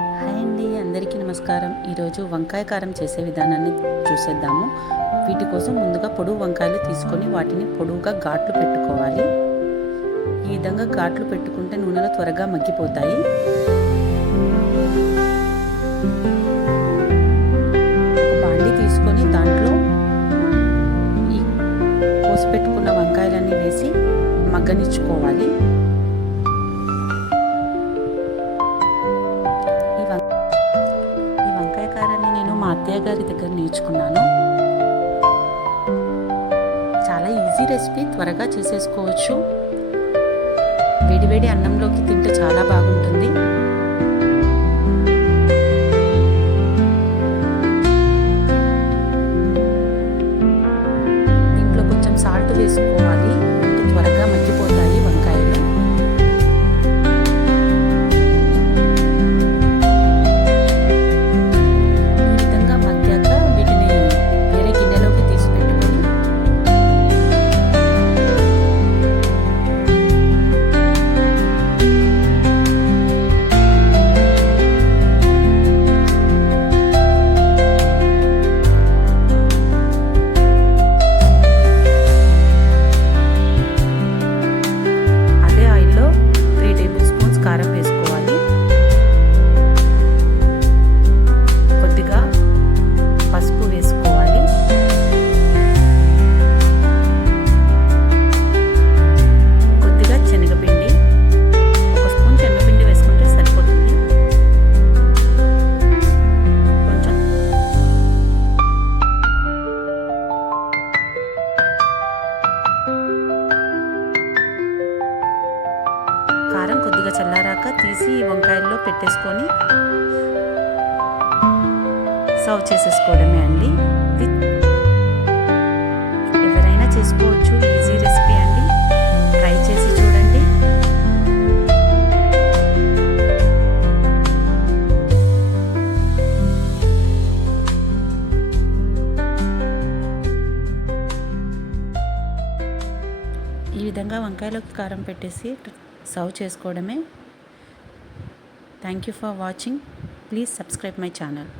Hi అండి, అందరికీ నమస్కారం. ఈరోజు వంకాయ కారం చేసే విధానాన్ని చూసేద్దాము. వీటి కోసం ముందుగా పొడుగు వంకాయలు తీసుకొని వాటిని పొడుగుగా ఘాట్లు పెట్టుకోవాలి. ఈ విధంగా ఘాట్లు పెట్టుకుంటే నూనెలో త్వరగా మగ్గిపోతాయి. ఒక బాండి తీసుకొని దాంట్లో ఈ కోసి పెట్టుకున్న వంకాయలన్నీ వేసి మగ్గనిచ్చుకోవాలి. మా అత్తయ్య గారి దగ్గర నేర్చుకున్నాను. చాలా ఈజీ రెసిపీ, త్వరగా చేసేసుకోవచ్చు. వేడివేడి అన్నంలోకి తింటే చాలా బాగుంటుంది. దీంట్లో కొంచెం సాల్ట్ వేసుకోవాలి, అంటే త్వరగా మగ్గిపోతాయి వంకాయలు. కారం వేసుకోవాలి. కొద్దిగా పసుపు వేసుకోవాలి. కొద్దిగా శనగపిండి, ఒక స్పూన్ శనగపిండి వేసుకుంటే సరిపోతుంది. కొంచెం కారం కొద్దిగా చల్లారాక తీసి వంకాయల్లో పెట్టేసుకొని సర్వ్ చేసేసుకోవడమే అండి. ఎవరైనా చేసుకోవచ్చు, ఈజీ రెసిపీ అండి. ట్రై చేసి చూడండి. ఈ విధంగా వంకాయలోకి కారం పెట్టేసి సర్వ్ చేసుకోవడమే. Thank you for watching. Please subscribe my channel.